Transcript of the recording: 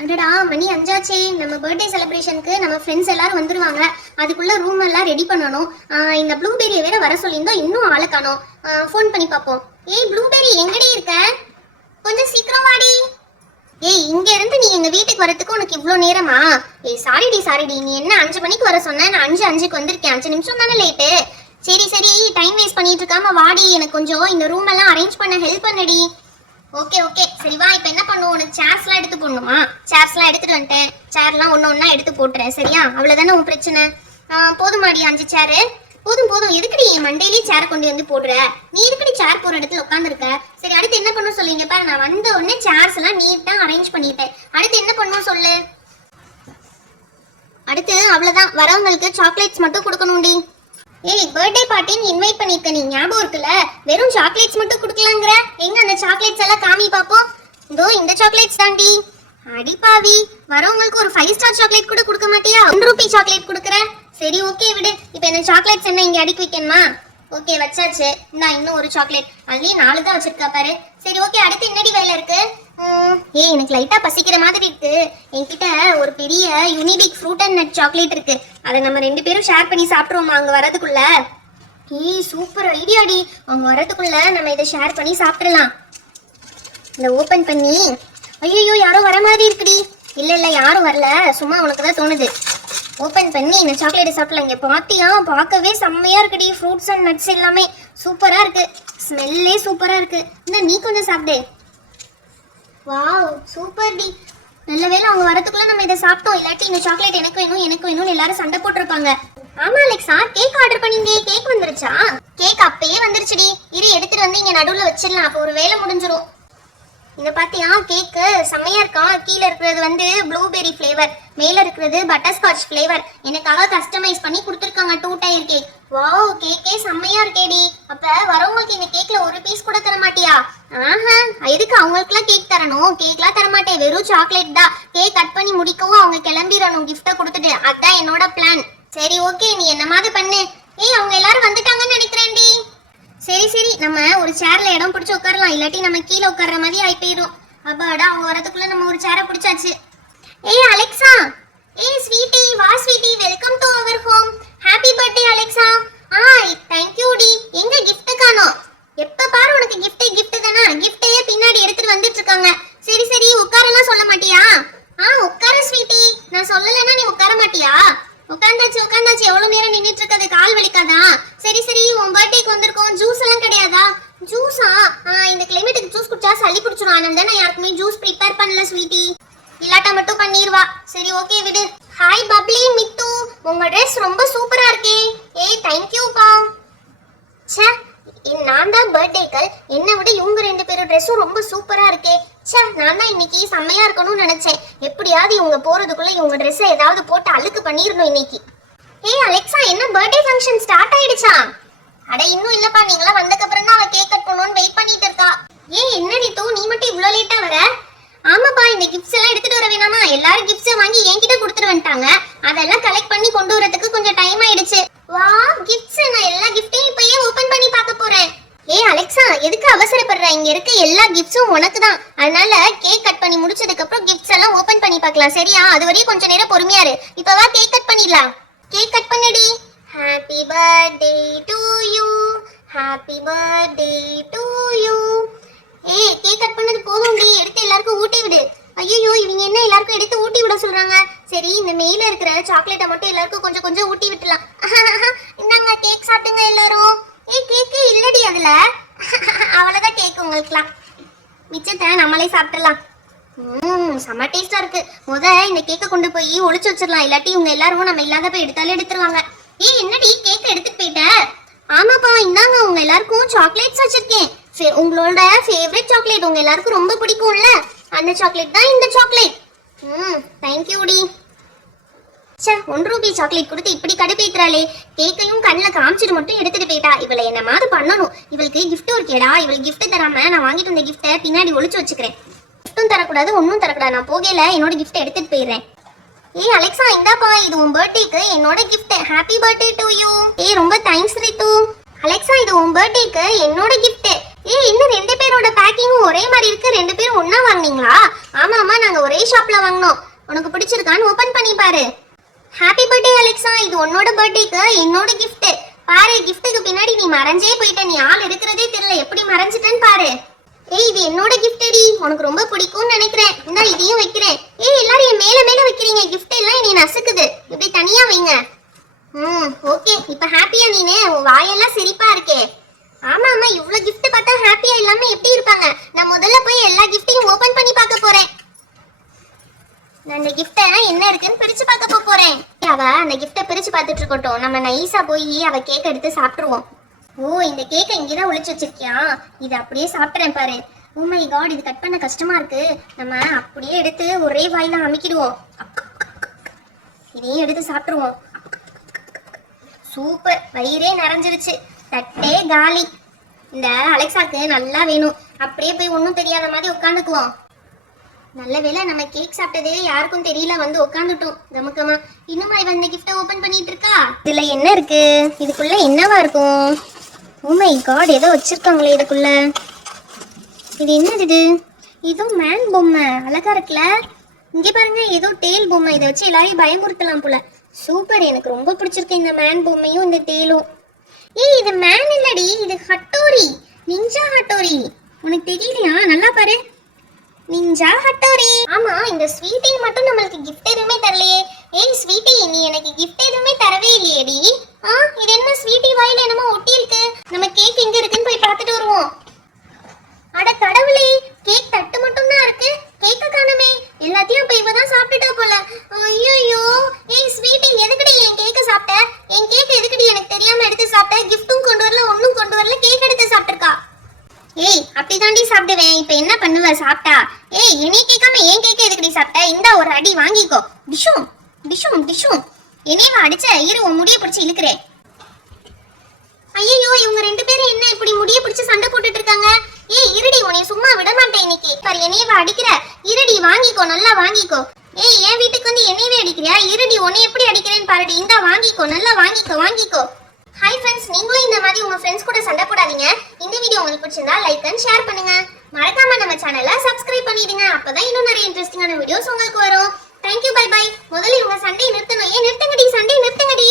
அடடா மணி 5 ஆச்சே. நம்ம பர்த்டே செலிப்ரேஷனுக்கு நம்ம ஃப்ரெண்ட்ஸ் எல்லாரும் வந்துருவாங்க. அதுக்குள்ள ரூம் எல்லாம் ரெடி பண்ணணும். இந்த ப்ளூபெரியை வேற வர சொல்லியிருந்தோம், இன்னும் ஆளை காணோம். ஃபோன் பண்ணி பார்ப்போம். ஏய் ப்ளூபெரி எங்கடி இருக்க? கொஞ்சம் சீக்கிரம் வாடி. ஏய் இங்க இருந்து நீ எங்க வீட்டுக்கு வரதுக்கு உனக்கு இவ்ளோ நேரமா? ஏய் சாரிடி நீ என்ன 5 மணிக்கு வர சொன்ன, நான் 5:05க்கு வந்திருக்கேன். 5 நிமிஷம் தானே லேட்டு. சரி டைம் வேஸ்ட் பண்ணிட்டு இருக்காம வாடி, எனக்கு கொஞ்சம் இந்த ரூம் எல்லாம் அரேஞ்ச் பண்ண ஹெல்ப் பண்ணடி. ஓகே சரி வா. இப்போ என்ன பண்ணுவோம், உனக்கு சேர்ஸ்லாம் எடுத்து போடணுமா? சேர்ஸ்லாம் எடுத்துட்டு வந்துட்டேன். சேர்லாம் ஒண்ணா எடுத்து போட்டுறேன் சரியா? அவ்வளவுதானே உன் பிரச்சனை? போதுமாடி 5 சேரு? போதும். எதுக்குடி மண்டேலி சேர் கொண்டு வந்து போடுற? நீ எதுக்குடி சேர் போற இடத்துல உட்காந்துருக்க? சரி அடுத்து என்ன பண்ணணும் சொல்லுங்க பாரு. நான் வந்த உடனே சேர்ஸ் எல்லாம் நீட்டா அரேஞ்ச் பண்ணிட்டேன். அடுத்து என்ன பண்ணணும் சொல்லு. அடுத்து அவ்வளவுதான், வரவங்களுக்கு சாக்லேட்ஸ் மட்டும் கொடுக்கணும்டி. ஏய் பர்த்டே பார்ட்டின்னு இன்வைட் பண்ணிருக்க, நீ ஞாபகம் இருக்குல்ல? வெறும் சாக்லேட்ஸ் மட்டும் கொடுக்கலாங்கிற? எங்க அந்த சாக்லேட்ஸ் எல்லாம் காமி பாப்போம். இதோ இந்த சாக்லேட்ஸ் தாண்டி. அடிப்பாவி, வரவங்களுக்கு ஒரு 5 ஸ்டார் சாக்லேட் கூட கொடுக்க மாட்டியா? 1 ரூபி சாக்லேட் கொடுக்குற. சரி ஓகே விடு. இப்போ இந்த சாக்லேட்ஸ் என்ன இங்க அடுக்கி வைக்கணுமா? ஓகே வச்சாச்சு. நான் இன்னும் ஒரு சாக்லேட், அதுலயும் 4 தான் வச்சிருக்கா பாரு. சரி ஓகே அடுத்து என்னடி வேலை இருக்கு? ஏய் எனக்கு லைட்டா பசிக்கிற மாதிரி இருக்கு. என்கிட்ட ஒரு பெரிய Unibic fruit and nut chocolate இருக்கு. அதை நம்ம 2 பேரும் ஷேர் பண்ணி சாப்பிடுவோமா அங்க வரதுக்குள்ள? ஏய் சூப்பர் ஐடியாடி. அவங்க வரதுக்குள்ள நம்ம இதை ஷேர் பண்ணி சாப்பிடலாம். இதை ஓபன் பண்ணி. ஐயோ யாரோ வர மாதிரி இருக்குடி. இல்ல யாரும் வரல, சும்மா உனக்கு தான் தோணுது. ஓபன் பண்ணி இந்த சாக்லேட்டை சாப்பிடலாம். இங்க பாத்தியா, பார்க்கவே செம்மையா இருக்குடி. ஃப்ரூட்ஸ் அண்ட் நட்ஸ் எல்லாமே சூப்பரா இருக்கு. ஸ்மெல்லே சூப்பரா இருக்கு. இந்த நீ கொஞ்சம் சாப்பிடு. வாவ் சூப்பர் டி. நல்ல வேளை அவங்க வரதுக்குள்ள நம்ம இதை சாப்பிட்டோம். இல்லாட்டி இந்த சாக்லேட் எனக்கு வேணும்னு எல்லாரும் சண்டை போட்டிருப்பாங்க. ஆமா அலெக்ஸா, கேக் ஆர்டர் பண்ணீங்க. கேக் வந்துருச்சா? கேக் அப்பயே வந்துருச்சுடி. இரு எடுத்துட்டு வந்து இங்க நடுவுல வச்சிடலாம், அப்போ ஒரு வேலை முடிஞ்சிரும். இந்த பாத்தியா கேக்கு செம்மையா இருக்கா? கீழே இருக்கிறது வந்து ப்ளூபெரி ஃப்ளேவர், மேல இருக்கிறது பட்டர்ஸ்காட்ச் ஃப்ளேவர். எனக்காக கஸ்டமைஸ் பண்ணி கொடுத்துருக்காங்க 2 டயர் கேக். வாவ் கேக்கே செம்மையா இருக்கேடி. அப்ப வரவங்களுக்கு இந்த கேக்ல ஒரு பீஸ் கூட தர மாட்டியா? ஆஹா, எதுக்கு அவங்களுக்குலாம் கேக் தரணும்? கேக்லாம் தர மாட்டேன், வெறும் சாக்லேட் தான். கேக் கட் பண்ணி முடிக்கவும் அவங்க கிளம்பிடணும் கிஃப்ட்டை கொடுத்துட்டு. அதான் என்னோட பிளான். சரி ஓகே நீ என்ன மாதிரி பண்ணு. ஏய் அவங்க எல்லாரும் வந்துட்டாங்கன்னு நினைக்கிறேன்டி. சரி நம்ம ஒரு சேர்ல இடம் பிடிச்சு உட்காரலாம், இல்லாட்டி நம்ம கீழே உட்கார்ற மாதிரி ஆகி போயிடும். அப்பாடா அவங்க வரதுக்குள்ள நம்ம ஒரு சேரை பிடிச்சாச்சு. ஏய் அலெக்ஸா, ஏய் ஸ்வீட்டி, வா sweetie, welcome to our home. Happy birthday Alexa. Thank you டி. எங்க gift காணோம்? எப்ப பாரு உனக்கு gift தானா? giftயே பின்னாடி எடுத்துட்டு வந்துட்டு இருக்காங்க. சரி உட்காரலாம் சொல்ல மாட்டியா? உட்கார ஸ்வீட்டி. நான் சொல்லலன்னா நீ உட்கார மாட்டியா? உட்காந்தாச்சு. எவ்வளவு நேரம் நின்னுட்டு இருக்கது, கால் வலிக்காதா? சரி உன் பர்த்டேக்கு வந்திருக்கோம். ஜூஸ் எல்லாம் கிடையாதா? ஜூஸா? இந்த கிளைமேட்டுக்கு ஜூஸ் குடிச்சா சளி பிடிச்சிரும். அதனால நான் யாருக்குமே ஜூஸ் ப்ரிப்பேர் பண்ணல ஸ்வீட்டி. இல்லாட்டா மட்டும் பண்ணிடுவா. சரி ஓகே விடு. ஹாய் பப்ளி, மித்து, உங்க ட்ரெஸ் ரொம்ப சூப்பரா இருக்கே. ஏய் தேங்க்யூப்பா. ச்சே, நான் தான் பர்த்டே கேர்ள், என்னை விட இவங்க 2 பேரும் ட்ரெஸ்ஸும் ரொம்ப சூப்பரா இருக்கே. ச்சே, நான் தான் இன்னைக்கு செம்மையா இருக்கணும்னு நினைச்சேன். எப்படியாவது இவங்க போறதுக்குள்ள இவங்க ட்ரெஸ்ஸை ஏதாவது போட்டு அழுக்கு பண்ணிடணும் இன்னைக்கு. ஏய் அலெக்ஸா, என்ன பர்த்டே ஃபங்க்ஷன் ஸ்டார்ட் ஆயிடுச்சா? அட இன்னும் இல்லப்பா, நீங்களா வந்ததுக்கு அப்புறம் தான் அவ கேக் கட் பண்ணணும்னு வெயிட் பண்ணிட்டு இருக்கா. ஏய் என்னடி தூ, நீ மட்டும் இவ்ளோ லேட்டா வர? ஆமாப்பா, இந்த கிஃப்ட்ஸ் எல்லாம் எடுத்துட்டு வர வேணாமா? எல்லாரும் கிஃப்ட்ஸை வாங்கி என்கிட்ட கொடுத்துட்டு வந்துட்டாங்க. அதெல்லாம் கலெக்ட் பண்ணி கொண்டு வரதுக்கு கொஞ்சம் டைம் ஆயிடுச்சு. வா கிஃப்ட்ஸ், நான் எல்லா கிஃப்ட்டையும் இப்பயே ஓபன் பண்ணி பார்க்க போறேன். ஏய் அலெக்ஸா, எதுக்கு அவசரப்படுற? இங்க இருக்க எல்லா கிஃப்ட்ஸும் உனக்கு தான். அதனால கேக் கட் பண்ணி முடிச்சதுக்கு அப்புறம் கிஃப்ட்ஸ் எல்லாம் ஓபன் பண்ணி பார்க்கலாம் சரியா? அது வரையும் கொஞ்ச நேரம் பொறுமையா இரு. இப்போ வா கேக் கட் பண்ணிடலாம். கேக் கட் பண்ணடி. Happy birthday to you, happy birthday to you. ஏய் கேக் கட் பண்ணது போதும்டி, எடுத்து எல்லாருக்கும் ஊட்டி விடு. ஐயோ இவங்க என்ன எல்லாருக்கும் எடுத்து ஊட்டி விட சொல்றாங்க? சரி இந்த மேல இருக்கிற சாக்லேட்டை மட்டும் எல்லாருக்கும் கொஞ்சம் ஊட்டி விட்டுலாம். இந்தாங்க கேக் சாப்பிடுங்க எல்லாரும். ஏய் கேக்கே இல்லடி அதுல. அவ்வளவுதான் கேக் உங்களுக்குலாம். மிச்சத்தை நம்மளே சாப்பிடலாம். செம்ம டேஸ்டா இருக்கு. இந்த கேக்கை கொண்டு போய் ஒளிச்சு வச்சிடலாம், இல்லாட்டி இவங்க எல்லாரும் நம்ம இல்லாத போய் எடுத்தாலே எடுத்துருவாங்க. ஏய் என்னடி கேக் எடுத்துட்டு போயிட்ட? ஆமாப்பா, இந்தாங்க உங்க எல்லாருக்கும் சாக்லேட்ஸ் வச்சிருக்கேன். உங்களோட ஃபேவரட் சாக்லேட் உங்க எல்லாருக்கும் ரொம்ப பிடிக்கும்ல, அந்த சாக்லேட் தான் இந்த சாக்லேட். Thank you D. ச்சே, 1 ரூபி சாக்லேட் கொடுத்து இப்படி கடுப்பேத்துறாளே. கேக்கையும் கண்ணில் காமிச்சிட்டு மட்டும் எடுத்துட்டு போயிட்டா. இவளை என்ன மாதிரி பண்ணணும். இவளுக்கு கிஃப்ட் இருக்கேடா. இவளுக்கு கிஃப்ட் தராம நான் வாங்கிட்டு வந்த கிஃப்ட்டை பின்னாடி ஒளிச்சு வச்சுக்கிறேன். கிஃப்ட்டும் தரக்கூடாது, ஒன்றும் தரக்கூடாது. நான் போகையில என்னோட கிஃப்ட்டை எடுத்துட்டு போயிடுறேன். ஏய் அலெக்ஸா, இந்தாப்பா, இது உன் பர்த்டேக்கு என்னோட gift. Happy birthday to you. ஏய் ரொம்ப தேங்க்ஸ் ரித்து. அலெக்ஸா, இது உன் பர்த்டேக்கு என்னோட கிஃப்ட். ஏய் இன்னும் ரெண்டு பேரோட பேக்கிங்கும் ஒரே மாதிரி இருக்கு. ரெண்டு பேரும் ஒண்ணா வாங்குனீங்களா? ஆமா ஆமா, நாங்க ஒரே ஷாப்ல வாங்குனோம். உனக்கு பிடிச்சிருக்கான்னு ஓபன் பண்ணி பாரு. ஹாப்பி பர்த்டே அலெக்சா, இது உன்னோட பர்த்டேக்கு என்னோட gift. பாரு, கிஃப்ட்டுக்கு பின்னாடி நீ மறைஞ்சே போயிட்ட. நீ ஆள் இருக்கிறதே தெரியல, எப்படி மறைஞ்சிட்டேன்னு பாரு. ஏய் இது என்னோட gift டி, உனக்கு ரொம்ப பிடிக்கும்னு நினைக்கிறேன். இந்தா இதையும் வைக்கிறேன். ஏய் எல்லாரும் என் மேல மேல வைக்கிறீங்க, gift எல்லாம் என்னை நசுக்குது. இப்படி தனியா வைங்க. ஓகே, இப்ப ஹாப்பியா நீனே? உன் வாயெல்லாம் சிரிப்பா இருக்கே. ஆமா ஆமா, இவ்வளவு gift பார்த்தா ஹாப்பியா இல்லாம எப்படி இருப்பாங்க? நான் முதல்ல போய் எல்லா கிஃப்ட்டையும் ஓபன் பண்ணி பார்க்க போறேன். நான் இந்த கிஃப்ட என்ன இருக்குன்னு பிரிச்சு பார்க்க போறேன். அவ அந்த கிஃப்ட பிரிச்சு பார்த்துட்டு இருக்கட்டும். நம்ம நைஸா போய் அவ கேக் எடுத்து சாப்பிட்டுருவோம். ஓ, இந்த கேக்கை இங்கதான் ஒளிச்சு வச்சிருக்கியா? இது அப்படியே சாப்பிட்றேன் பாரு. ஓ மை காட், இது கட் பண்ண கஷ்டமா இருக்கு. நம்ம அப்படியே எடுத்து ஒரே வாயில அமுக்கிடுவோம். இதையும் எடுத்து சாப்பிட்டுருவோம். சூப்பர், வயிறே நிறைஞ்சிருச்சு. தட்டே காலி. இந்த அலெக்சாக்கு நல்லா வேணும். அப்படியே போய் ஒன்றும் தெரியாத மாதிரி உட்காந்துக்குவோம். நல்ல வேளை நம்ம கேக் சாப்பிட்டதே யாருக்கும் தெரியல, வந்து உட்காந்துட்டோம் கமக்கமா. இன்னுமா இவன் இந்த கிஃப்ட்டை ஓபன் பண்ணிட்டு இருக்கா? இதுல என்ன இருக்கு? இதுக்குள்ள என்னவா இருக்கும்? ஓ மை காட், ஏதோ வச்சிருக்காங்களே இதுக்குள்ள. இது என்னது இது? ஏதோ மேன் பொம்மை, அழகா இருக்குல்ல. இங்க பாருங்க, ஏதோ டேல் பொம்மை. இதை வச்சு எல்லாரையும் பயமுறுத்தலாம் போல. சூப்பர், எனக்கு ரொம்ப பிடிச்சிருக்கு இந்த மேன் பொம்மையும் இந்த டேலும். ஏய் இது மேன் இல்லடி, இது ஹட்டோரி, நிஞ்சா ஹட்டோரி. உனக்கு தெரியலையா? நல்லா பாரு, நிஞ்சா ஹட்டோரி. ஆமா, இந்த ஸ்வீட்டி மட்டும் நம்மளுக்கு gift எதுவுமே தரலையே. ஏய் ஸ்வீட்டி, நீ எனக்கு gift எதுவுமே தரவே இல்லையேடி. இது என்ன ஸ்வீட்டி வாயில என்னமோ ஒட்டி இருக்கு. நம்ம கேக் எங்க இருக்குன்னு போய் பார்த்துட்டு வருவோம். அட கடவுளே, கேக் தட்டு மட்டும் தான் இருக்கு, கேக்க காணுமே. எல்லாத்தையும் போய் இவதான் சாப்பிட்டுட்டா போல. ஐயோ, ஏய் ஸ்வீட்டி, எதுக்குடி என் கேக்க சாப்பிட்ட? என் கேக் எதுக்குடி எனக்கு தெரியாம எடுத்து சாப்பிட்ட? கிஃப்ட்டும் கொண்டு வரல, ஒன்னும் கொண்டு வரல, கேக் எடுத்து சாப்பிட்டுருக்கா. ஏய் அப்படிதாண்டி சாப்பிடுவேன். இப்ப என்ன பண்ணுவ சாப்பிட்டா? ஏய் என்னைய கேட்காம ஏன் கேக்க எதுக்குடி சாப்பிட்ட? இந்தா ஒரு அடி வாங்கிக்கோ. டிஷும் டிஷும் டிஷும். என்னையவ அடிச்ச? இரு உன் முடிய பிடிச்சு இழுக்கிறேன். ஐயோ, இவங்க ரெண்டு பேரும் என்ன இப்படி முடிய பிடிச்சு சண்டை போட்டுட்டு இருக்காங்க? ஏய் இருடி, உன்னை சும்மா விட மாட்டேன் இன்னைக்கு. பாரு என்னையவ அடிக்கிற. இருடி வாங்கிக்கோ, நல்லா வாங்கிக்கோ. ஏய் என் வீட்டுக்கு வந்து என்னையவே அடிக்கிறியா? இருடி, உன்னை எப்படி அடிக்கிறேன்னு பாருடி. இந்தா வாங்கிக்கோ, நல்லா வாங்கிக்கோ வாங்கிக்கோ. ஹாய் ஃப்ரெண்ட்ஸ், நீங்களும் இந்த மாதிரி உங்க ஃப்ரெண்ட்ஸ் கூட சண்டை போடாதீங்க. இந்த வீடியோ உங்களுக்கு பிடிச்சிருந்தா லைக் அண்ட் ஷேர் பண்ணுங்க. மறக்காம நம்ம சேனலை சப்ஸ்கிரைப் பண்ணிடுங்க. அப்பதான் இன்னும் நிறைய இன்ட்ரெஸ்டிங்கான வீடியோஸ் உங்களுக்கு வரும். Thank you, bye bye. முதல்ல இவங்க சண்டையை நிறுத்தணும். ஏன் நிறுத்துங்கடி, சண்டையை நிறுத்துங்கடி.